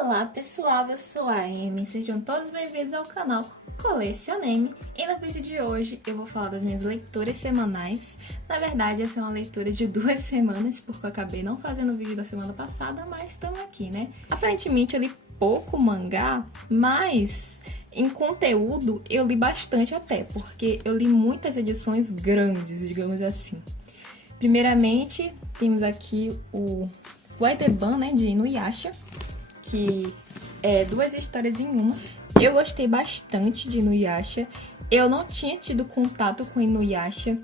Olá pessoal, eu sou a Amy, sejam todos bem-vindos ao canal Colecionei-me. E no vídeo de hoje eu vou falar das minhas leituras semanais. Na verdade essa é uma leitura de 2 semanas, porque eu acabei não fazendo o vídeo da semana passada, mas estamos aqui, né? Aparentemente eu li pouco mangá, mas em conteúdo eu li bastante até, porque eu li muitas edições grandes, digamos assim. Primeiramente temos aqui o Wadeban, né, de Inuyasha, que é 2 histórias em uma. Eu gostei bastante de Inuyasha. Eu não tinha tido contato com Inuyasha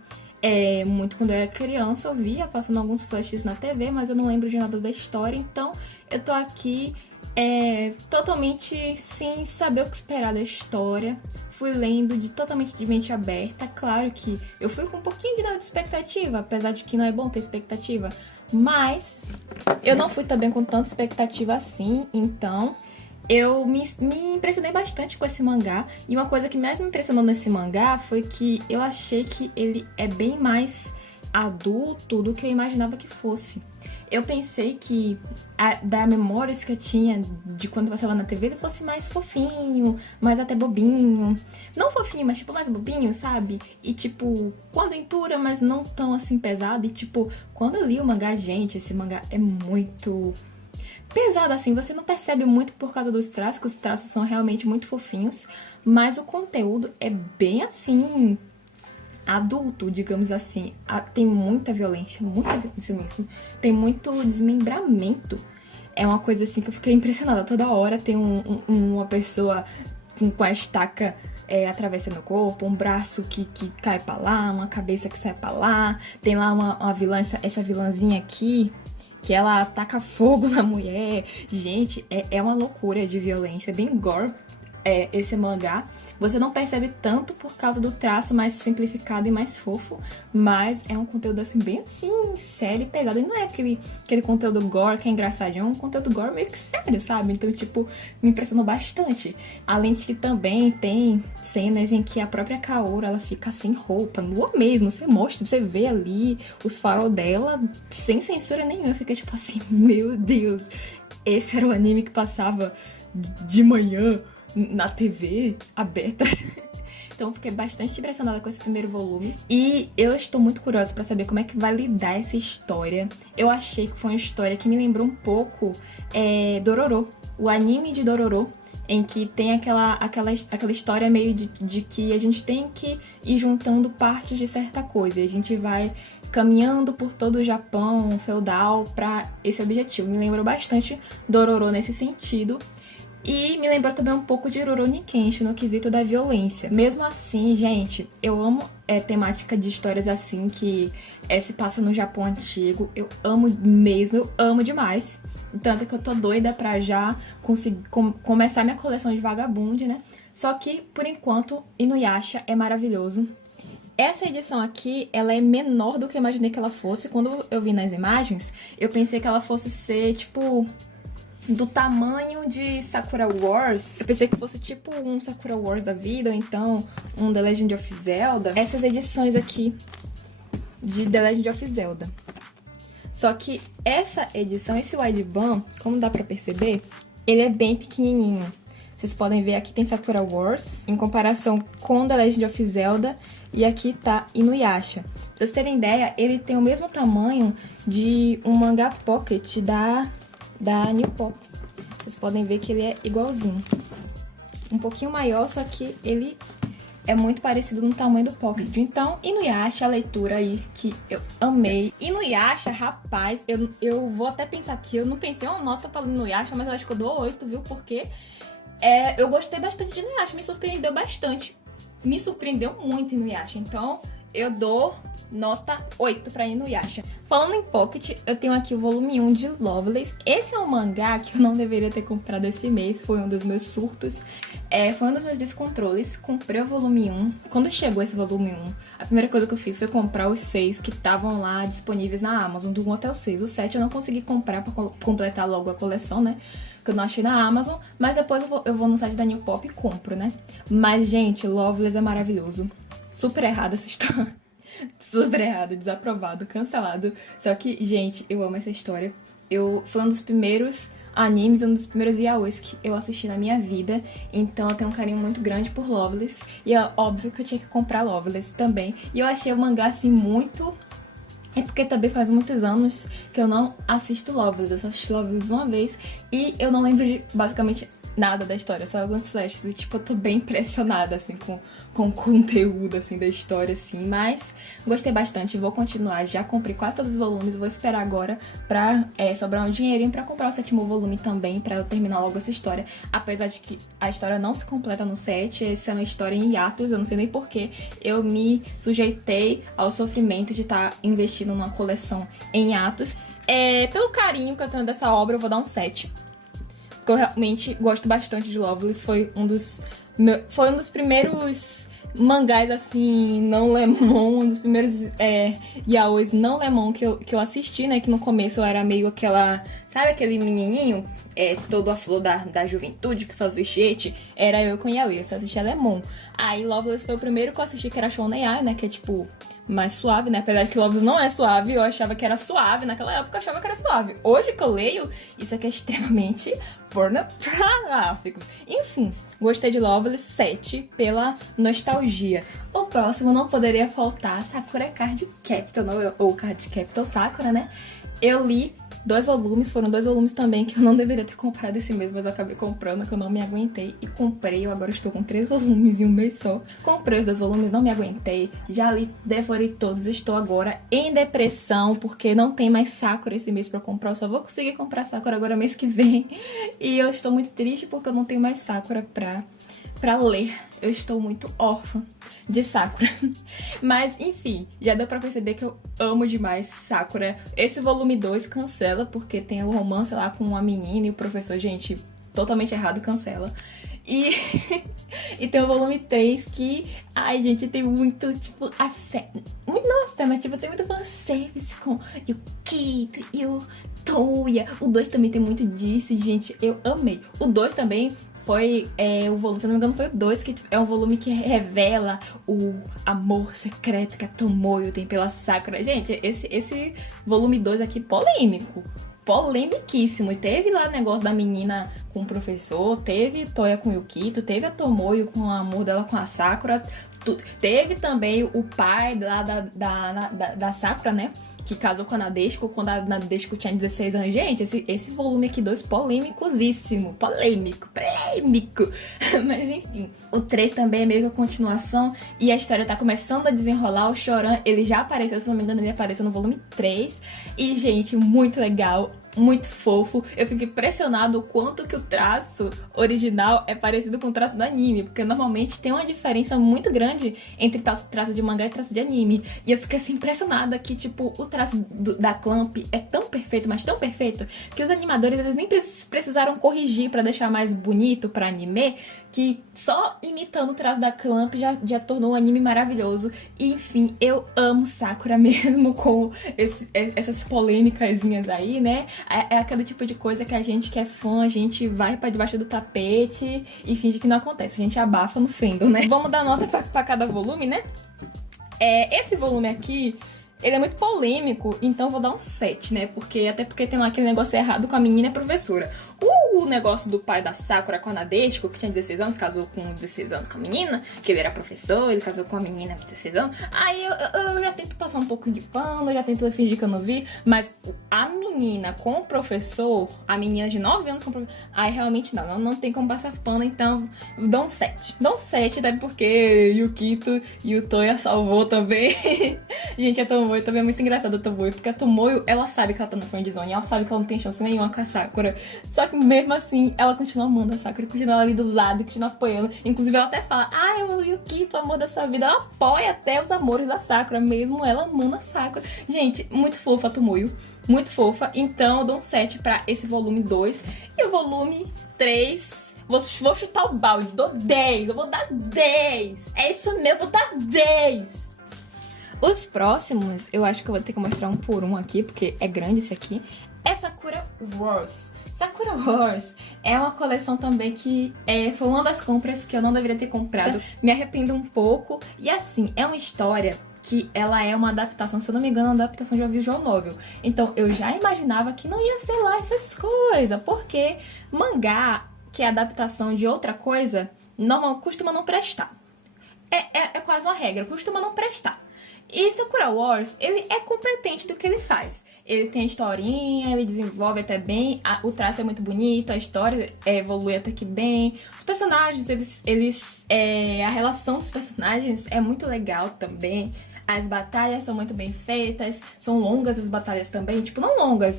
muito quando eu era criança. Eu via passando alguns flashes na TV, mas eu não lembro de nada da história. Então eu tô aqui totalmente sem saber o que esperar da história. Fui lendo totalmente de mente aberta. Claro que eu fui com um pouquinho de expectativa, apesar de que não é bom ter expectativa. Mas eu não fui também com tanta expectativa assim, então eu me impressionei bastante com esse mangá. E uma coisa que mais me impressionou nesse mangá foi que eu achei que ele é bem mais adulto do que eu imaginava que fosse. Eu pensei que da memórias que eu tinha de quando passava na TV, ele fosse mais fofinho, mais até bobinho. Não fofinho, mas tipo mais bobinho, sabe? E tipo, com aventura, mas não tão assim pesado. E tipo, quando eu li o mangá, gente, esse mangá é muito pesado assim. Você não percebe muito por causa dos traços, que os traços são realmente muito fofinhos. Mas o conteúdo é bem assim adulto, digamos assim. Tem muita violência mesmo. Tem muito desmembramento. É uma coisa assim que eu fiquei impressionada. Toda hora tem uma pessoa com a estaca atravessando o corpo, um braço que cai pra lá, uma cabeça que sai pra lá. Tem lá uma vilã, essa vilãzinha aqui, que ela ataca fogo na mulher. Gente, é uma loucura de violência, bem gore. Esse mangá. Você não percebe tanto por causa do traço mais simplificado e mais fofo, mas é um conteúdo assim, bem assim, sério e pesado. E não é aquele conteúdo gore que é engraçadinho, é um conteúdo gore meio que sério, sabe? Então, tipo, me impressionou bastante. Além de que também tem cenas em que a própria Kaoru, ela fica sem roupa, nua mesmo, você vê ali os farol dela sem censura nenhuma. Fica tipo assim, meu Deus, esse era o anime que passava de manhã na TV aberta. Então fiquei bastante impressionada com esse primeiro volume. E eu estou muito curiosa pra saber como é que vai lidar essa história. Eu achei que foi uma história que me lembrou um pouco Dororo. O anime de Dororo, em que tem aquela história meio de que a gente tem que ir juntando partes de certa coisa. E a gente vai caminhando por todo o Japão feudal pra esse objetivo. Me lembrou bastante Dororo nesse sentido. E me lembrou também um pouco de Rurouni Kenshin no quesito da violência. Mesmo assim, gente, eu amo temática de histórias assim que se passa no Japão antigo. Eu amo mesmo, eu amo demais. Tanto que eu tô doida pra já conseguir começar minha coleção de Vagabond, né? Só que, por enquanto, Inuyasha é maravilhoso. Essa edição aqui, ela é menor do que eu imaginei que ela fosse. Quando eu vi nas imagens, eu pensei que ela fosse ser, tipo, do tamanho de Sakura Wars. Eu pensei que fosse tipo um Sakura Wars da vida, ou então um The Legend of Zelda. Essas edições aqui de The Legend of Zelda. Só que essa edição, esse Wadeban, como dá pra perceber, ele é bem pequenininho. Vocês podem ver, aqui tem Sakura Wars, em comparação com The Legend of Zelda, e aqui tá Inuyasha. Pra vocês terem ideia, ele tem o mesmo tamanho de um mangá pocket da New Pop. Vocês podem ver que ele é igualzinho. Um pouquinho maior, só que ele é muito parecido no tamanho do Pocket. Então, Inuyasha, a leitura aí que eu amei. Inuyasha, rapaz, eu vou até pensar aqui, eu não pensei uma nota para Inuyasha, mas eu acho que eu dou 8, viu? Porque eu gostei bastante de Inuyasha, me surpreendeu bastante. Me surpreendeu muito Inuyasha, então eu dou nota 8 pra Inuyasha. Falando em Pocket, eu tenho aqui o volume 1 de Lovelace. Esse é um mangá que eu não deveria ter comprado esse mês, foi um dos meus surtos. Foi um dos meus descontroles. Comprei o volume 1. Quando chegou esse volume 1, a primeira coisa que eu fiz foi comprar os 6 que estavam lá disponíveis na Amazon, do 1 até o 6. O 7 eu não consegui comprar pra completar logo a coleção, né? Que eu não achei na Amazon, mas depois eu vou no site da New Pop e compro, né? Mas, gente, Lovelace é maravilhoso. Super errada essa história. Super errado, desaprovado, cancelado. Só que, gente, eu amo essa história. Foi um dos primeiros animes, um dos primeiros yaois que eu assisti na minha vida. Então eu tenho um carinho muito grande por Loveless. E é óbvio que eu tinha que comprar Loveless também. E eu achei o mangá, assim, muito... É porque também faz muitos anos que eu não assisto Loveless. Eu só assisti Loveless uma vez e eu não lembro de basicamente nada da história, só alguns flashes. E tipo, eu tô bem impressionada, assim, com o conteúdo, assim, da história, assim. Mas gostei bastante, vou continuar. Já comprei quase todos os volumes, vou esperar agora pra sobrar um dinheirinho pra comprar o 7º volume também, pra eu terminar logo essa história. Apesar de que a história não se completa no 7, essa é uma história em hiatos, eu não sei nem porquê. Eu me sujeitei ao sofrimento de estar investindo numa coleção em hiatos. Pelo carinho que eu tenho dessa obra, eu vou dar um 7. Porque eu realmente gosto bastante de Loveless. Foi um dos primeiros mangás, assim, não lemon, um dos primeiros yaois não lemon que eu assisti, né? Que no começo eu era meio aquela... Sabe aquele menininho, todo a flor da juventude, que só assistia? Era eu com yaoi, eu só assistia lemon. Aí Loveless foi o primeiro que eu assisti, que era Shounen Ai, né? Que é, tipo, mais suave, né? Apesar de que Loveless não é suave, eu achava que era suave. Naquela época eu achava que era suave. Hoje que eu leio, isso aqui é extremamente pornográfico. Enfim, gostei de Loveless 7 pela nostalgia. O próximo não poderia faltar Sakura Card Captor, ou Card Captor Sakura, né? Eu li 2 volumes, foram 2 volumes também que eu não deveria ter comprado esse mês, mas eu acabei comprando, que eu não me aguentei e comprei. Eu agora estou com 3 volumes em um mês só. Comprei os 2 volumes, não me aguentei, já li, devorei todos. Estou agora em depressão porque não tem mais Sakura esse mês pra comprar. Eu só vou conseguir comprar Sakura agora mês que vem. E eu estou muito triste porque eu não tenho mais Sakura pra ler. Eu estou muito órfã de Sakura. Mas, enfim, já deu pra perceber que eu amo demais Sakura. Esse volume 2 cancela, porque tem o romance lá com uma menina e o professor, gente, totalmente errado, cancela. E, e tem o volume 3 que, ai, gente, tem muito, tipo, não afé, mas, tipo, tem muito fanservice com o Kito e o Toya. O 2 também tem muito disso, gente, eu amei. O 2 também foi o volume, se não me engano, foi o 2, que é um volume que revela o amor secreto que a Tomoyo tem pela Sakura. Gente, esse volume 2 aqui, polêmico. Polemiquíssimo. E teve lá o negócio da menina com o professor, teve Toya com o Yukito, teve a Tomoyo com o amor dela com a Sakura, teve também o pai lá da Sakura, né? Que casou com a Nadeshiko quando a Nadeshiko tinha 16 anos. Gente, esse volume aqui 2 polêmicosíssimo. Polêmico. Mas enfim. O 3 também é meio que a continuação e a história tá começando a desenrolar. O Choran, ele já apareceu, se não me engano, ele apareceu no volume 3. E, gente, muito legal, muito fofo. Eu fico impressionado o quanto que o traço original é parecido com o traço do anime, porque normalmente tem uma diferença muito grande entre traço de mangá e traço de anime. E eu fico assim impressionada que, tipo, o traço da Clamp é tão perfeito, mas tão perfeito, que os animadores, eles nem precisaram corrigir pra deixar mais bonito pra anime, que só imitando o traço da Clamp já tornou um anime maravilhoso. E, enfim, eu amo Sakura mesmo com essas polêmicazinhas aí, né? É aquele tipo de coisa que a gente que é fã, a gente vai pra debaixo do tapete e finge que não acontece. A gente abafa no fandom, né? Vamos dar nota pra cada volume, né? Esse volume aqui, ele é muito polêmico, então eu vou dar um 7, né? Até porque tem lá aquele negócio errado com a menina professora. O negócio do pai da Sakura com a Nadeshiko, que tinha 16 anos, casou com 16 anos com a menina, que ele era professor, ele casou com a menina de 16 anos. Aí eu já tento passar um pouco de pano, já tento fingir que eu não vi, mas a menina com o professor, a menina de 9 anos com o professor, aí realmente não tem como passar pano, então dou um 7. Dou um 7, até porque Yukito e o Toya salvou também. Gente, a Tomoyo também é muito engraçada, a Tomoyo, porque a Tomoyo, ela sabe que ela tá no friendzone, ela sabe que ela não tem chance nenhuma com a Sakura, só que mesmo assim, ela continua amando a Sakura, continua ali do lado, continua apoiando. Inclusive, ela até fala, o Yukito, o amor da sua vida. Ela apoia até os amores da Sakura, mesmo ela amando a Sakura. Gente, muito fofa a Tomoyo, muito fofa. Então, eu dou um 7 pra esse volume 2. E o volume 3... Vou chutar o balde, dou 10, eu vou dar 10. É isso mesmo, eu vou dar 10. Os próximos, eu acho que eu vou ter que mostrar um por um aqui, porque é grande esse aqui. É Sakura Wars. Sakura Wars é uma coleção também que foi uma das compras que eu não deveria ter comprado. Me arrependo um pouco. E assim, é uma história que ela é uma adaptação, se eu não me engano, uma adaptação de uma visual novel. Então eu já imaginava que não ia ser lá essas coisas, porque mangá, que é adaptação de outra coisa, normal, costuma não prestar. É quase uma regra, costuma não prestar. E Sakura Wars, ele é competente do que ele faz. Ele tem historinha, ele desenvolve até bem, o traço é muito bonito, a história evolui até que bem. Os personagens, a relação dos personagens é muito legal também. As batalhas são muito bem feitas, são longas as batalhas também, tipo, não longas,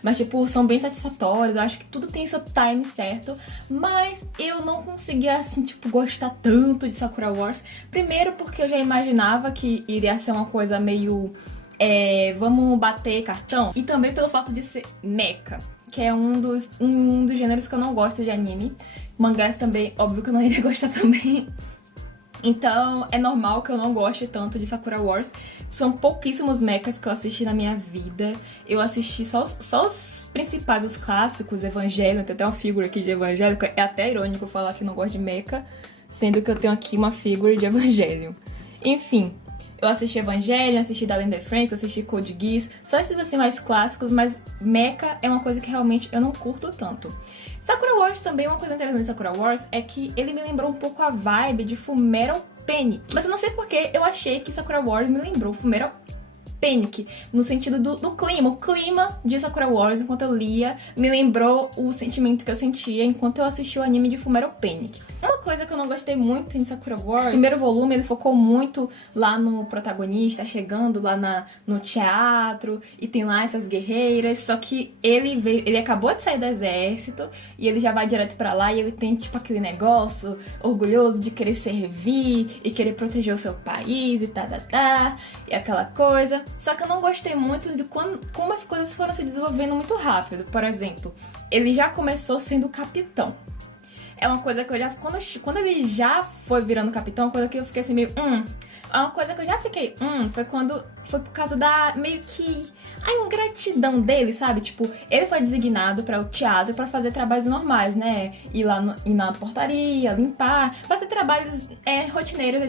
mas tipo, são bem satisfatórias, eu acho que tudo tem seu time certo, mas eu não conseguia, assim, tipo, gostar tanto de Sakura Wars, primeiro porque eu já imaginava que iria ser uma coisa meio, vamos bater cartão, e também pelo fato de ser mecha, que é um dos gêneros que eu não gosto de anime, mangás também, óbvio que eu não iria gostar também. Então é normal que eu não goste tanto de Sakura Wars. São pouquíssimos mechas que eu assisti na minha vida. Eu assisti só os principais, os clássicos, Evangelion. Tem até uma figura aqui de Evangelion. É até irônico falar que não gosto de mecha, sendo que eu tenho aqui uma figura de Evangelion. Enfim, eu assisti Evangelion, assisti Dalender Frank, assisti Code Geass. Só esses assim mais clássicos, mas mecha é uma coisa que realmente eu não curto tanto. Sakura Wars também, uma coisa interessante de Sakura Wars é que ele me lembrou um pouco a vibe de Fullmetal Panic. Mas eu não sei porque eu achei que Sakura Wars me lembrou Fullmetal Panic, no sentido do clima. O clima de Sakura Wars, enquanto eu lia, me lembrou o sentimento que eu sentia enquanto eu assisti o anime de Fullmetal Panic. Uma coisa que eu não gostei muito em Sakura Wars, o primeiro volume ele focou muito lá no protagonista, chegando lá no teatro, e tem lá essas guerreiras, só que ele acabou de sair do exército, e ele já vai direto pra lá, e ele tem tipo aquele negócio orgulhoso de querer servir, e querer proteger o seu país, e aquela coisa. Só que eu não gostei muito de como as coisas foram se desenvolvendo muito rápido. Por exemplo, ele já começou sendo capitão. É uma coisa que eu já... Quando ele já foi virando capitão, uma coisa que eu fiquei assim meio... É uma coisa que eu já fiquei... Foi por causa da... meio que... a ingratidão dele, sabe? Tipo, ele foi designado para o teatro para fazer trabalhos normais, né? Ir na portaria, limpar... fazer trabalhos rotineiros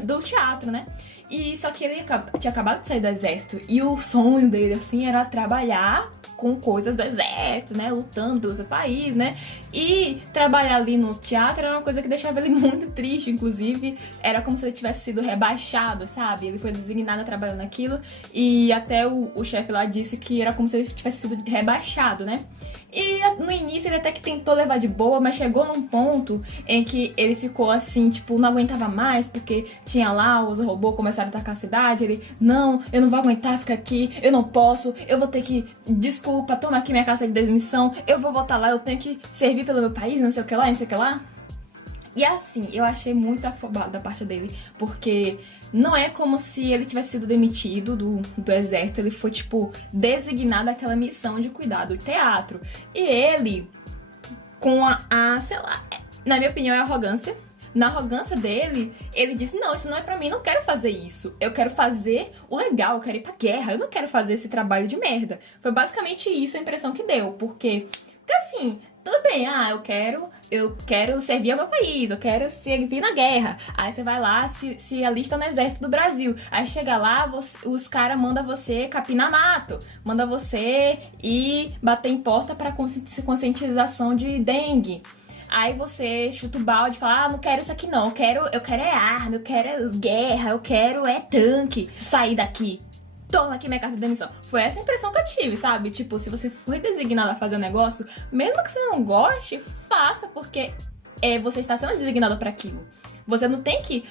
do teatro, né? E só que ele tinha acabado de sair do exército. E o sonho dele, assim, era trabalhar com coisas do exército, né? Lutando pelo seu país, né? E trabalhar ali no teatro era uma coisa que deixava ele muito triste, inclusive. Era como se ele tivesse sido rebaixado, sabe? Ele foi designado a trabalhar naquilo. E até o chefe lá disse que era como se ele tivesse sido rebaixado, né? E no início ele até que tentou levar de boa, mas chegou num ponto em que ele ficou assim, tipo, não aguentava mais, porque tinha lá os robôs começaram a atacar a cidade. Ele, não, eu não vou aguentar ficar aqui, eu não posso, eu vou ter que, desculpa, toma aqui minha carta de demissão, eu vou voltar lá, eu tenho que servir pelo meu país, não sei o que lá, não sei o que lá. E assim, eu achei muito afobado da parte dele, porque não é como se ele tivesse sido demitido do exército, ele foi, tipo, designado àquela missão de cuidar do teatro. E ele, com sei lá, na minha opinião é arrogância. Na arrogância dele, ele disse, não, isso não é pra mim, não quero fazer isso. Eu quero fazer o legal, eu quero ir pra guerra, eu não quero fazer esse trabalho de merda. Foi basicamente isso a impressão que deu, porque assim... tudo bem, eu quero servir ao meu país, eu quero servir na guerra. Aí você vai lá, se alista no exército do Brasil. Aí chega lá, os caras mandam você capinar mato. Manda você ir bater em porta para conscientização de dengue. Aí você chuta o balde e fala, não quero isso aqui não, eu quero arma, eu quero guerra, eu quero tanque. Sair daqui. Toma aqui minha carta de demissão. Foi essa a impressão que eu tive, sabe? Tipo, se você foi designado a fazer um negócio, mesmo que você não goste, faça, porque você está sendo designado para aquilo. Você não tem que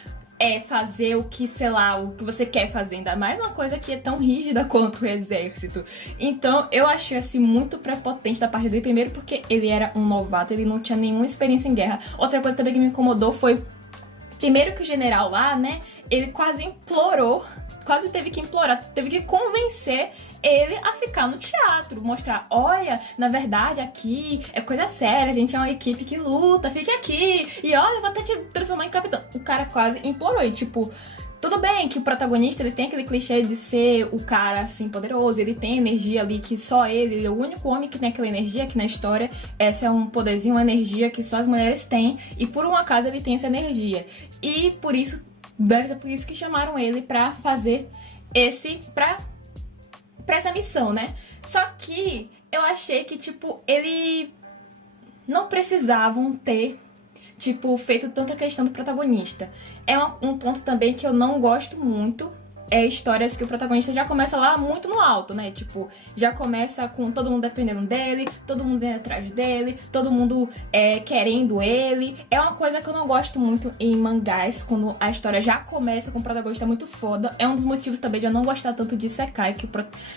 fazer o que, sei lá, o que você quer fazer. Ainda mais uma coisa que é tão rígida quanto o exército. Então, eu achei, assim, muito prepotente da parte dele. Primeiro porque ele era um novato, ele não tinha nenhuma experiência em guerra. Outra coisa também que me incomodou foi... primeiro que o general lá, né, ele quase teve que implorar, teve que convencer ele a ficar no teatro, mostrar, olha, na verdade aqui é coisa séria, a gente é uma equipe que luta, fique aqui, e olha, eu vou até te transformar em capitão. O cara quase implorou, e tipo, tudo bem que o protagonista, ele tem aquele clichê de ser o cara, assim, poderoso, ele tem energia ali que só ele é o único homem que tem aquela energia aqui na história, essa é um poderzinho, uma energia que só as mulheres têm, e por um acaso ele tem essa energia, e por isso Deve ser por isso que chamaram ele pra fazer pra essa missão, né? Só que eu achei que, tipo, ele não precisavam ter, tipo, feito tanta questão do protagonista. É um ponto também que eu não gosto muito. É histórias que o protagonista já começa lá muito no alto, né? Tipo, já começa com todo mundo dependendo dele, todo mundo indo atrás dele, todo mundo querendo ele. É uma coisa que eu não gosto muito em mangás, quando a história já começa com um protagonista muito foda. É um dos motivos também de eu não gostar tanto de Isekai,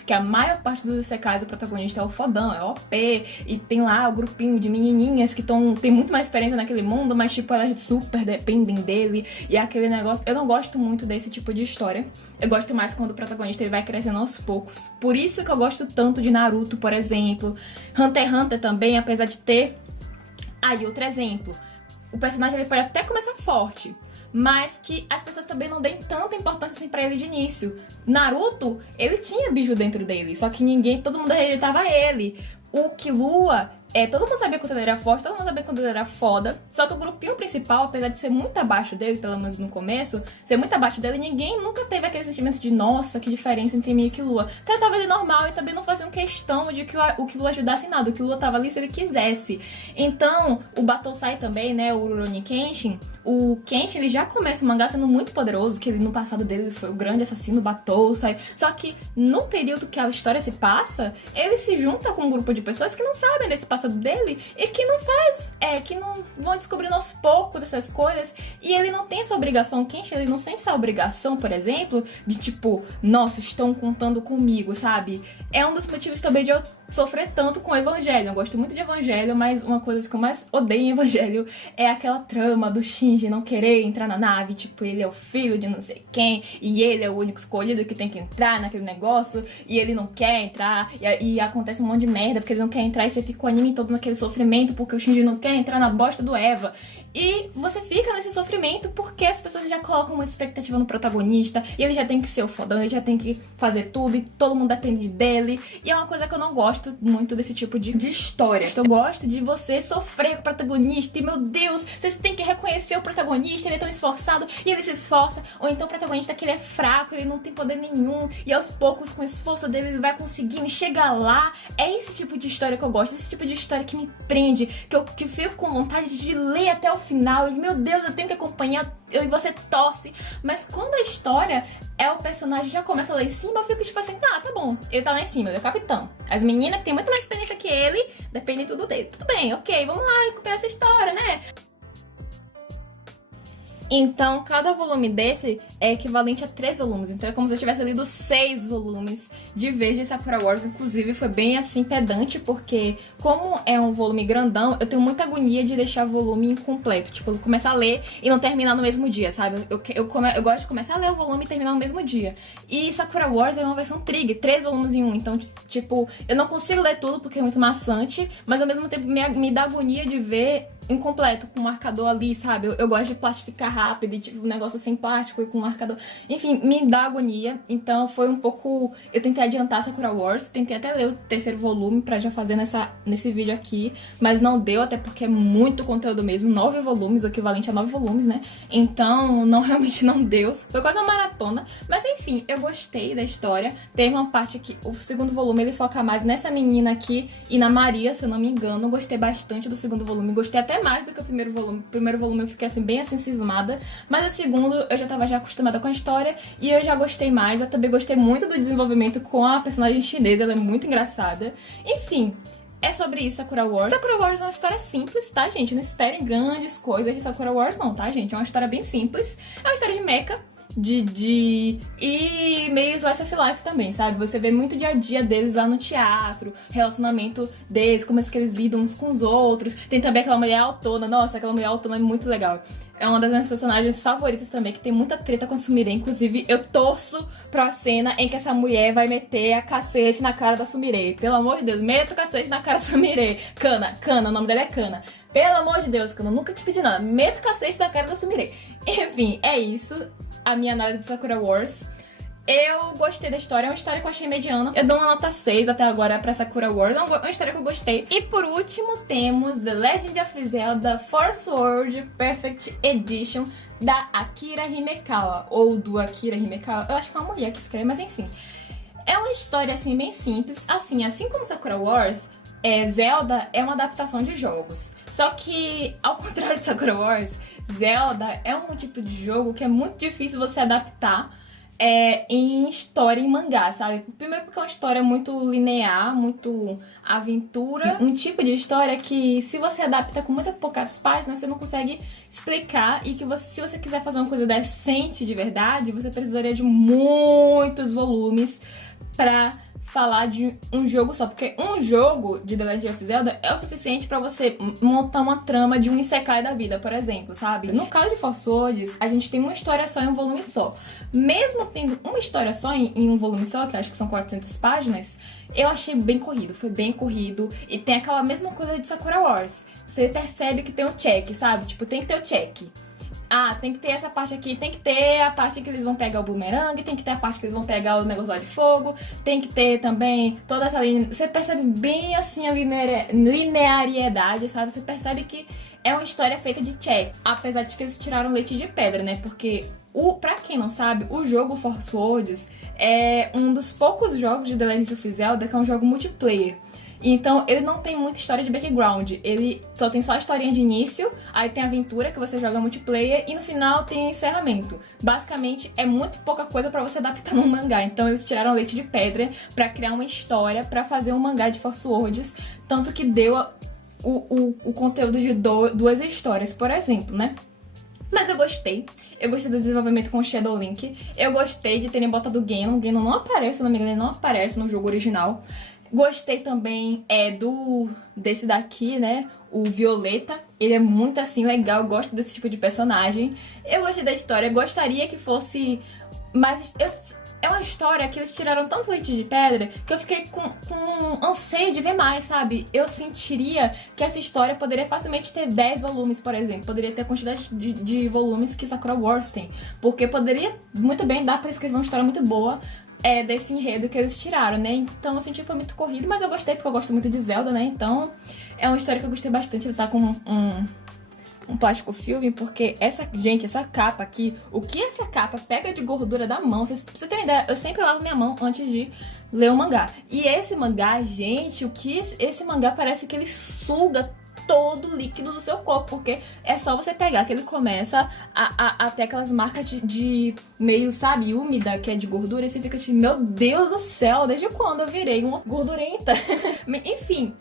que a maior parte dos Isekais o protagonista é o fodão, é o OP, e tem lá o grupinho de menininhas que tem muito mais experiência naquele mundo, mas tipo, elas super dependem dele, e aquele negócio. Eu não gosto muito desse tipo de história. Eu gosto mais quando o protagonista ele vai crescendo aos poucos. Por isso que eu gosto tanto de Naruto, por exemplo. Hunter x Hunter também, apesar de ter... Aí, outro exemplo. O personagem ele pode até começar forte, mas que as pessoas também não deem tanta importância assim pra ele de início. Naruto, ele tinha biju dentro dele, só que todo mundo rejeitava ele. O Killua, todo mundo sabia quando ele era forte, todo mundo sabia quando ele era foda. Só que o grupinho principal, apesar de ser muito abaixo dele, pelo menos no começo, ser muito abaixo dele, ninguém nunca teve aquele sentimento de nossa, que diferença entre mim e o Killua. Tratava ele normal e também não faziam questão de que o Killua ajudasse em nada. O Killua tava ali se ele quisesse. Então, o Batosai também, né, o Rurouni Kenshin, o Kenshin, ele já começa o mangá sendo muito poderoso, que ele no passado dele ele foi o grande assassino Batosai. Só que no período que a história se passa, ele se junta com um grupo de pessoas que não sabem desse passado dele e que não que não vão descobrindo aos poucos essas coisas, e ele não tem essa obrigação. Kenshin, ele não sente essa obrigação, por exemplo, de tipo, nossa, estão contando comigo, sabe? É um dos motivos também de eu sofrer tanto com o Evangelho. Eu gosto muito de Evangelho, mas uma coisa que eu mais odeio em Evangelho é aquela trama do Shinji não querer entrar na nave, tipo, ele é o filho de não sei quem, e ele é o único escolhido que tem que entrar naquele negócio, e ele não quer entrar, e acontece um monte de merda porque ele não quer entrar, e você fica o anime todo naquele sofrimento porque o Shinji não quer entrar na bosta do Eva. E você fica nesse sofrimento porque as pessoas já colocam muita expectativa no protagonista, e ele já tem que ser o fodão, ele já tem que fazer tudo, e todo mundo depende dele, e é uma coisa que eu não gosto muito desse tipo de história. Eu gosto de você sofrer com o protagonista, e meu Deus, vocês têm que reconhecer o protagonista, ele é tão esforçado, e ele se esforça, ou então o protagonista que ele é fraco, ele não tem poder nenhum, e aos poucos, com o esforço dele, ele vai conseguindo chegar lá. É esse tipo de história que eu gosto, esse tipo de história que me prende, que eu fico com vontade de ler até o final, e meu Deus, eu tenho que acompanhar, e você torce. Mas quando a história o personagem já começa lá em cima, eu fico tipo assim, tá bom, ele tá lá em cima, ele é o capitão. As meninas que têm muito mais experiência que ele, dependem tudo dele. Tudo bem, ok, vamos lá recuperar essa história, né? Então, cada volume desse é equivalente a 3 volumes. Então é como se eu tivesse lido 6 volumes de vez de Sakura Wars. Inclusive, foi bem assim pedante, porque como é um volume grandão, eu tenho muita agonia de deixar o volume incompleto. Tipo, começar a ler e não terminar no mesmo dia, sabe? Eu gosto de começar a ler o volume e terminar no mesmo dia. E Sakura Wars é uma versão Trigger, 3 volumes em um. Então, tipo, eu não consigo ler tudo porque é muito maçante, mas ao mesmo tempo me dá agonia de ver incompleto, com um marcador ali, sabe? Eu gosto de plastificar rápido, e tipo, um negócio sem plástico e com marcador. Enfim, me dá agonia. Então foi um pouco... Eu tentei adiantar Sakura Wars, tentei até ler o 3º volume pra já fazer nesse vídeo aqui, mas não deu, até porque é muito conteúdo mesmo. 9 volumes, o equivalente a 9 volumes, né? Então, realmente não deu. Foi quase uma maratona. Mas enfim, eu gostei da história. Teve uma parte que o 2º volume ele foca mais nessa menina aqui e na Maria, se eu não me engano. Eu gostei bastante do 2º volume. Gostei até mais do que o 1º volume. O 1º volume eu fiquei assim, bem assim, cismada. Mas o 2º eu já tava acostumada com a história e eu já gostei mais. Eu também gostei muito do desenvolvimento com a personagem chinesa. Ela é muito engraçada. Enfim, é sobre isso, Sakura Wars. Sakura Wars é uma história simples, tá, gente? Não esperem grandes coisas de Sakura Wars, não, tá, gente? É uma história bem simples. É uma história de mecha. E meio slice of life também, sabe? Você vê muito o dia a dia deles lá no teatro, relacionamento deles, como é que eles lidam uns com os outros. Tem também aquela mulher autona, nossa, aquela mulher autona é muito legal. É uma das minhas personagens favoritas também, que tem muita treta com a Sumire. Inclusive, eu torço pra cena em que essa mulher vai meter a cacete na cara da Sumire. Pelo amor de Deus, meta o cacete na cara da Sumire. Kana, o nome dela é Kana. Pelo amor de Deus, Kana, eu nunca te pedi nada. Meta o cacete na cara da Sumire. Enfim, é isso. A minha análise de Sakura Wars. Eu gostei da história, é uma história que eu achei mediana. Eu dou uma nota 6 até agora pra Sakura Wars, é uma história que eu gostei. E por último temos The Legend of Zelda Four Swords Perfect Edition da Akira Himekawa, ou do Akira Himekawa, eu acho que é uma mulher que escreve, mas enfim. É uma história assim bem simples, assim como Sakura Wars, Zelda é uma adaptação de jogos. Só que, ao contrário de Sakura Wars, Zelda é um tipo de jogo que é muito difícil você adaptar em história em mangá, sabe? Primeiro porque é uma história muito linear, muito aventura. Um tipo de história que, se você adapta com muitas poucas páginas, você não consegue explicar. E que se você quiser fazer uma coisa decente de verdade, você precisaria de muitos volumes pra falar de um jogo só, porque um jogo de The Legend of Zelda é o suficiente pra você montar uma trama de um isekai da vida, por exemplo, sabe? No caso de Four Swords, a gente tem uma história só em um volume só. Mesmo tendo uma história só em um volume só, que acho que são 400 páginas, eu achei bem corrido, foi bem corrido, e tem aquela mesma coisa de Sakura Wars. Você percebe que tem um check, sabe? Tipo, tem que ter o check. Ah, tem que ter essa parte aqui, tem que ter a parte que eles vão pegar o boomerang, tem que ter a parte que eles vão pegar o negócio lá de fogo, tem que ter também toda essa linha. Você percebe bem assim a linearidade, sabe? Você percebe que é uma história feita de check, apesar de que eles tiraram leite de pedra, né? Porque, pra quem não sabe, o jogo Four Swords é um dos poucos jogos de The Legend of Zelda que é um jogo multiplayer. Então, ele não tem muita história de background, ele só tem só a historinha de início, aí tem a aventura que você joga multiplayer e no final tem encerramento. Basicamente, é muito pouca coisa pra você adaptar num mangá, então eles tiraram leite de pedra pra criar uma história, pra fazer um mangá de Four Swords, tanto que deu o conteúdo de duas histórias, por exemplo, né? Mas eu gostei do desenvolvimento com o Shadow Link, eu gostei de terem botado o Ganon não aparece, se não me engano, ele não aparece no jogo original. Gostei também desse daqui, né, o Violeta, ele é muito assim legal, eu gosto desse tipo de personagem. Eu gostei da história, gostaria que fosse mais... É uma história que eles tiraram tanto leite de pedra que eu fiquei com anseio de ver mais, sabe? Eu sentiria que essa história poderia facilmente ter 10 volumes, por exemplo. Poderia ter a quantidade de volumes que Sakura Wars tem. Porque poderia muito bem dar pra escrever uma história muito boa desse enredo que eles tiraram, né? Então eu senti que foi muito corrido, mas eu gostei porque eu gosto muito de Zelda, né? Então é uma história que eu gostei bastante. Ele tá com um plástico filme, porque essa capa aqui, o que essa capa pega de gordura da mão, pra você ter uma ideia, eu sempre lavo minha mão antes de ler o mangá. E esse mangá, gente, esse mangá parece que ele suga todo o líquido do seu corpo, porque é só você pegar que ele começa a ter aquelas marcas de meio, sabe, úmida, que é de gordura, e você fica tipo, meu Deus do céu, desde quando eu virei uma gordurenta? Enfim,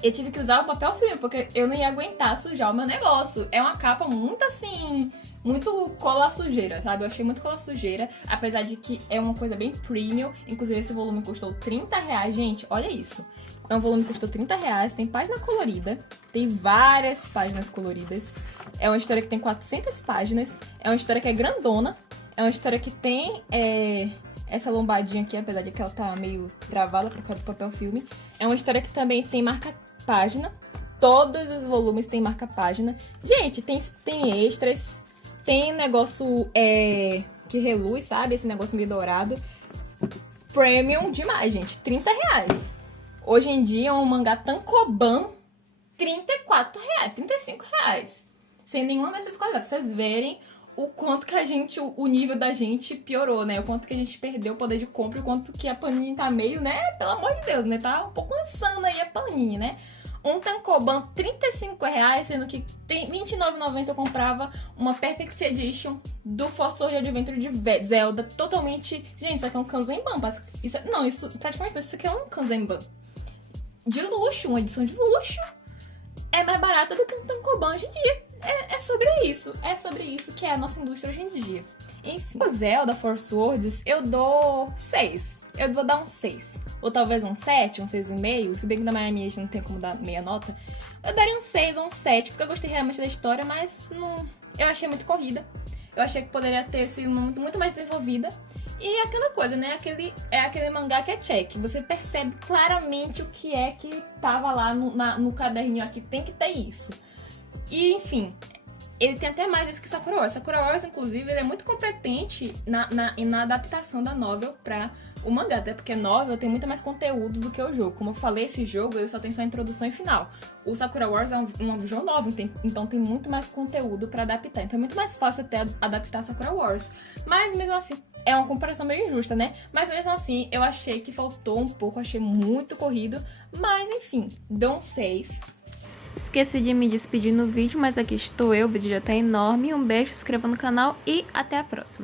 eu tive que usar o papel filme, porque eu não ia aguentar sujar o meu negócio. É uma capa muito assim, muito cola sujeira, sabe? Eu achei muito cola sujeira, apesar de que é uma coisa bem premium. Inclusive esse volume custou R$30, gente, olha isso. É um volume que custou R$30, tem página colorida, tem várias páginas coloridas. É uma história que tem 400 páginas, é uma história que é grandona, é uma história que tem essa lombadinha aqui, apesar de que ela tá meio travada por causa do papel filme. É uma história que também tem marca-página, todos os volumes tem marca-página. Gente, tem extras, tem negócio que reluz, sabe? Esse negócio meio dourado. Premium demais, gente, R$30. Hoje em dia, um mangá Tankoban, R$34, R$35. Sem nenhuma dessas coisas, pra vocês verem o quanto que o nível da gente piorou, né? O quanto que a gente perdeu o poder de compra, o quanto que a Panini tá meio, né? Pelo amor de Deus, né? Tá um pouco insana aí a Panini, né? Um Tankoban, R$35, sendo que tem R$29,90 eu comprava uma Perfect Edition do Four Swords Adventure de Zelda, totalmente... Gente, isso aqui é um Kanzenban. Praticamente isso aqui é um Kanzenban de luxo, uma edição de luxo. É mais barata do que um Tankoban hoje em dia. É sobre isso que é a nossa indústria hoje em dia. Enfim, o Zelda Four Swords eu dou 6. Eu vou dar um 6. Ou talvez um 7, um 6,5. Se bem que na Miami não tem como dar meia nota. Eu daria um 6 ou um 7, porque eu gostei realmente da história, mas não... eu achei muito corrida. Eu achei que poderia ter sido muito mais desenvolvida. E aquela coisa, né? Aquele mangá que é check. Você percebe claramente o que é que tava lá no caderninho aqui. Tem que ter isso. E, enfim, ele tem até mais isso que Sakura Wars. Sakura Wars, inclusive, ele é muito competente na adaptação da novel pra o mangá, até porque a novel tem muito mais conteúdo do que o jogo. Como eu falei, esse jogo ele só tem sua introdução e final. O Sakura Wars é um jogo novo, então tem muito mais conteúdo pra adaptar. Então é muito mais fácil até adaptar Sakura Wars. Mas mesmo assim, é uma comparação meio injusta, né? Mas mesmo assim, eu achei que faltou um pouco, achei muito corrido. Mas enfim, dou um 6. Esqueci de me despedir no vídeo, mas aqui estou eu, o vídeo já tá enorme. Um beijo, se inscreva no canal e até a próxima.